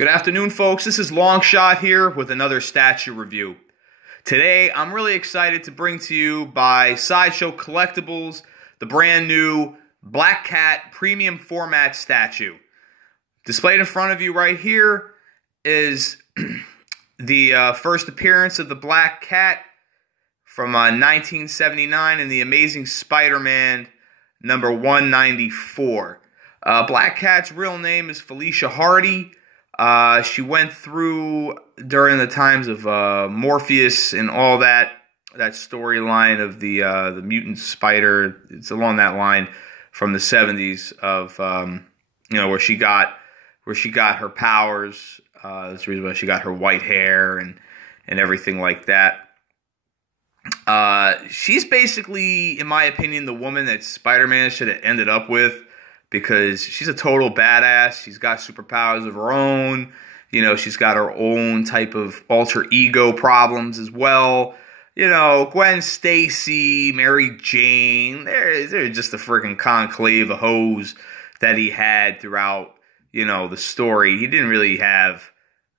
Good afternoon, folks. This is Longshot here with another statue review. Today, I'm really excited to bring to you by Sideshow Collectibles the brand new Black Cat premium format statue. Displayed in front of you right here is the first appearance of the Black Cat from 1979 in the Amazing Spider-Man number 194. Black Cat's real name is Felicia Hardy. She went through during the times of Morpheus and all that storyline of the mutant spider. It's along that line from the 70s of where she got her powers. That's the reason why she got her white hair and everything like that. She's basically, in my opinion, the woman that Spider-Man should have ended up with, because she's a total badass. She's got superpowers of her own. You know, she's got her own type of alter ego problems as well. You know, Gwen Stacy, Mary Jane, they're just a freaking conclave of hoes that he had throughout, the story. He didn't really have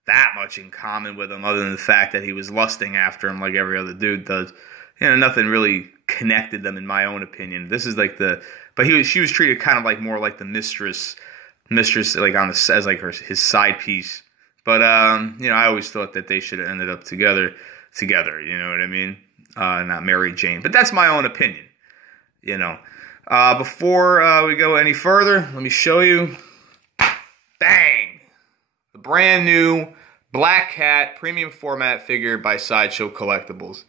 that much in common with them other than the fact that he was lusting after him like every other dude does. Nothing really connected them, in my own opinion. This is like but she was treated kind of like more like the mistress like as like his side piece. But I always thought that they should have ended up together. You know what I mean? Not Mary Jane, but that's my own opinion. Before we go any further, let me show you. Bang! The brand new Black Cat premium format figure by Sideshow Collectibles.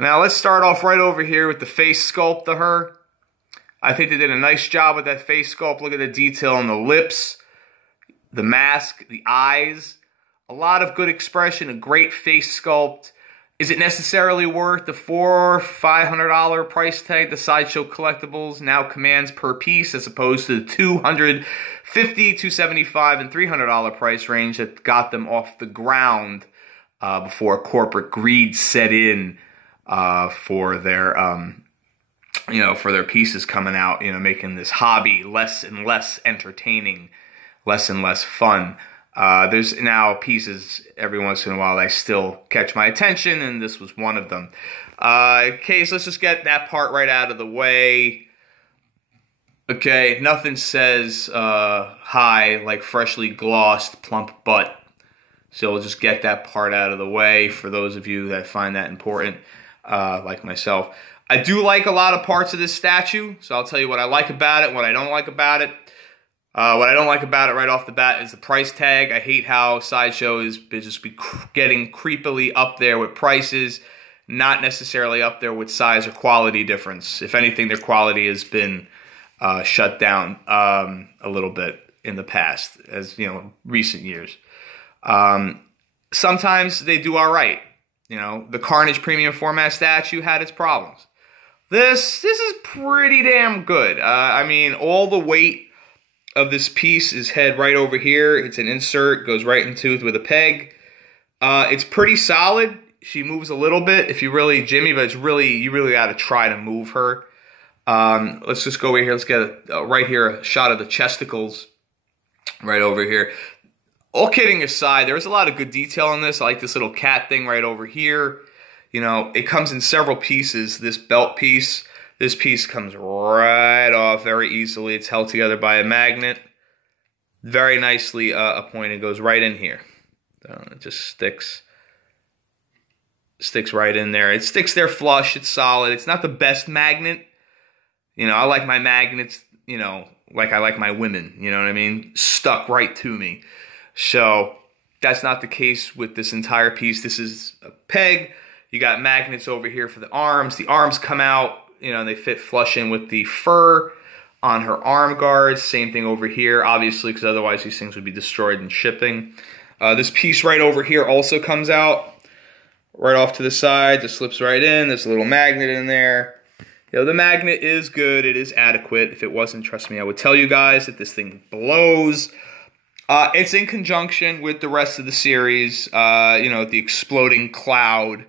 Now let's start off right over here with the face sculpt of her. I think they did a nice job with that face sculpt. Look at the detail on the lips, the mask, the eyes. A lot of good expression, a great face sculpt. Is it necessarily worth the $400 or $500 price tag the Sideshow Collectibles now commands per piece, as opposed to the $250, $275, and $300 price range that got them off the ground before corporate greed set in for their for their pieces coming out, making this hobby less and less entertaining, less and less fun. There's now pieces every once in a while that still catch my attention, and this was one of them. Okay, so let's just get that part right out of the way. Okay, nothing says hi like freshly glossed plump butt. So we'll just get that part out of the way for those of you that find that important, like myself. I do like a lot of parts of this statue, so I'll tell you what I like about it, what I don't like about it. What I don't like about it right off the bat is the price tag. I hate how Sideshow is just getting creepily up there with prices, not necessarily up there with size or quality difference. If anything, their quality has been shut down a little bit in the past, as recent years. Sometimes they do all right. The Carnage premium format statue had its problems. This is pretty damn good. I mean, all the weight of this piece is head right over here. It's an insert, goes right into it with a peg. It's pretty solid. She moves a little bit if you really jimmy, but you really got to try to move her. Let's just go over here. Let's get right here a shot of the chesticles right over here. All kidding aside, there's a lot of good detail on this. I like this little cat thing right over here. It comes in several pieces. This belt piece, this piece comes right off very easily. It's held together by a magnet. Very nicely appointed. Goes right in here. It just sticks right in there. It sticks there flush. It's solid. It's not the best magnet. I like my magnets, like I like my women. You know what I mean? Stuck right to me. So that's not the case with this entire piece. This is a peg. You got magnets over here for the arms. The arms come out, and they fit flush in with the fur on her arm guards. Same thing over here, obviously, because otherwise these things would be destroyed in shipping. This piece right over here also comes out right off to the side. Just slips right in. There's a little magnet in there. The magnet is good. It is adequate. If it wasn't, trust me, I would tell you guys that this thing blows. It's in conjunction with the rest of the series, the exploding cloud.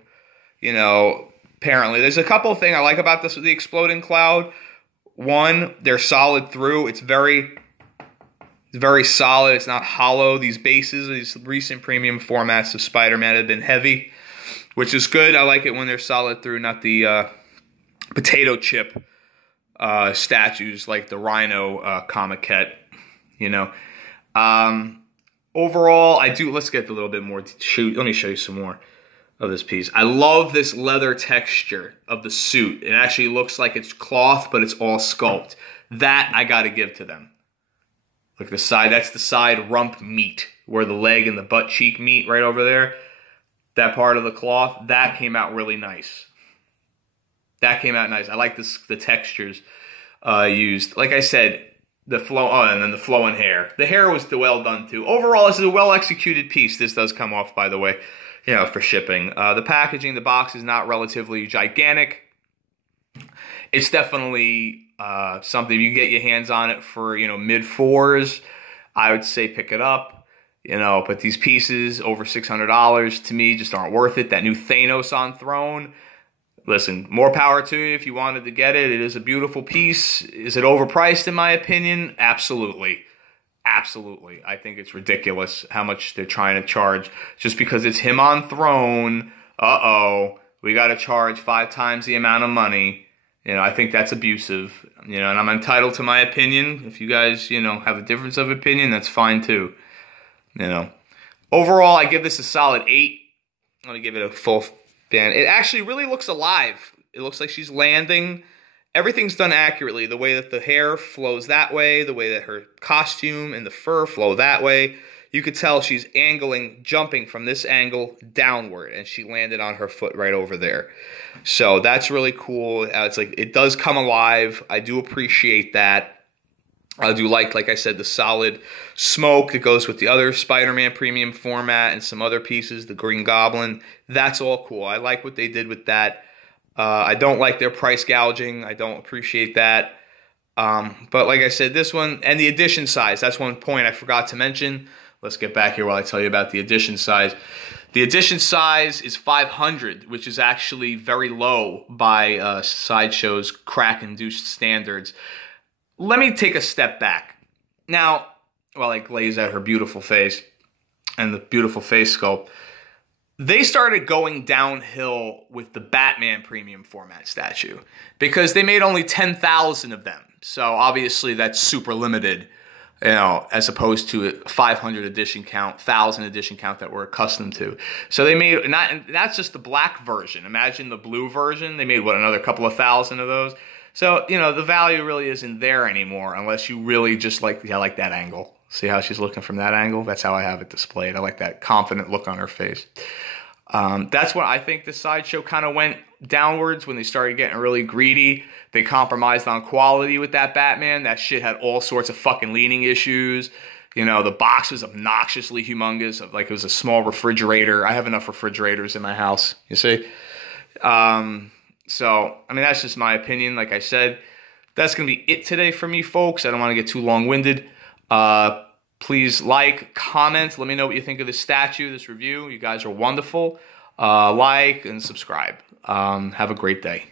Apparently. There's a couple of things I like about this with the exploding cloud. One, they're solid through. It's very It's very solid. It's not hollow. These bases, these recent premium formats of Spider-Man have been heavy, which is good. I like it when they're solid through, not the potato chip statues like the Rhino Comiquette, you know. Overall, let's get a little bit more. Let me show you some more of this piece. I love this leather texture of the suit. It actually looks like it's cloth, but it's all sculpt. That I got to give to them. Look, the side, that's the side rump meat, where the leg and the butt cheek meet right over there. That part of the cloth, that came out really nice. That came out nice. I like the textures used. Like I said, the flow, and then the flowing hair. The hair was well done too. Overall, this is a well-executed piece. This does come off, by the way, you know, for shipping. The packaging, the box is not relatively gigantic. It's definitely something, if you get your hands on it for, you know, mid-4s, I would say pick it up, you know, but these pieces over $600 to me just aren't worth it. That new Thanos on Throne, listen, more power to you if you wanted to get it. It is a beautiful piece. Is it overpriced in my opinion? Absolutely. Absolutely. I think it's ridiculous how much they're trying to charge just because it's him on Throne. We got to charge 5 times the amount of money. You know, I think that's abusive, you know, and I'm entitled to my opinion. If you guys, you know, have a difference of opinion, that's fine too, you know. Overall, I give this a solid 8. I'm going to give it a full fan. It actually really looks alive. It looks like she's landing. Everything's done accurately. The way that the hair flows that way, the way that her costume and the fur flow that way. You could tell she's jumping from this angle downward, and she landed on her foot right over there. So that's really cool. It's like, it does come alive. I do appreciate that. I do like I said, the solid smoke that goes with the other Spider-Man premium format and some other pieces, the Green Goblin. That's all cool. I like what they did with that. I don't like their price gouging. I don't appreciate that. But like I said, this one, and the edition size, that's one point I forgot to mention. Let's get back here while I tell you about the edition size. The edition size is 500, which is actually very low by Sideshow's crack-induced standards. Let me take a step back. Now, while I glaze at her beautiful face and the beautiful face sculpt, they started going downhill with the Batman premium format statue because they made only 10,000 of them. So obviously that's super limited, you know, as opposed to a 500 edition count, 1,000 edition count that we're accustomed to. So they made, that's just the black version. Imagine the blue version. They made, what, another couple of thousand of those? So, you know, the value really isn't there anymore unless you really just like, I like that angle. See how she's looking from that angle? That's how I have it displayed. I like that confident look on her face. That's what I think the Sideshow kind of went downwards when they started getting really greedy. They compromised on quality with that Batman. That shit had all sorts of fucking leaning issues. You know, the box was obnoxiously humongous. Like, it was a small refrigerator. I have enough refrigerators in my house, you see? So, I mean, that's just my opinion. Like I said, that's going to be it today for me, folks. I don't want to get too long-winded. Please like, comment. Let me know what you think of this statue, this review. You guys are wonderful. Like and subscribe. Have a great day.